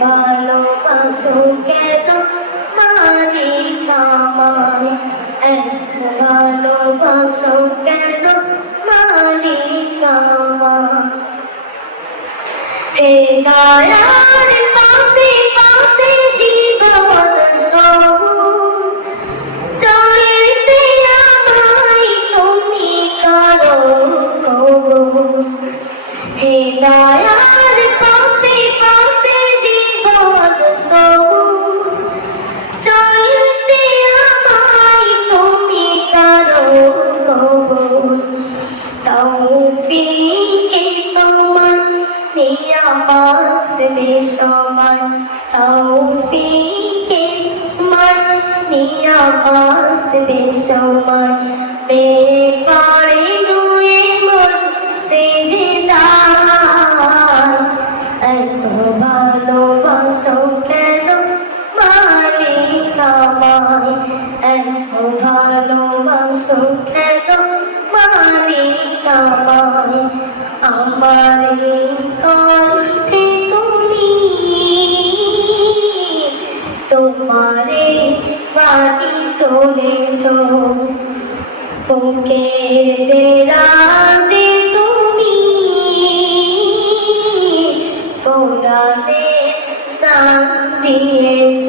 ভালোবাসো কেন? মানে আমায় এক ভালোবাসো কেন? মানে আমায় হে দয়ার توفيقي ضمن نعمة بصمد توفيقي ضمن نعمة بصمد بقري نور سجدا أنت بالو بسوكنا مالك مالك أنت بالو আমার কষ্টে তুমি তোমারে বাড়ি তুলেছ। বুকে রাজে তুমি পোড়াতে স্থান দিয়েছ।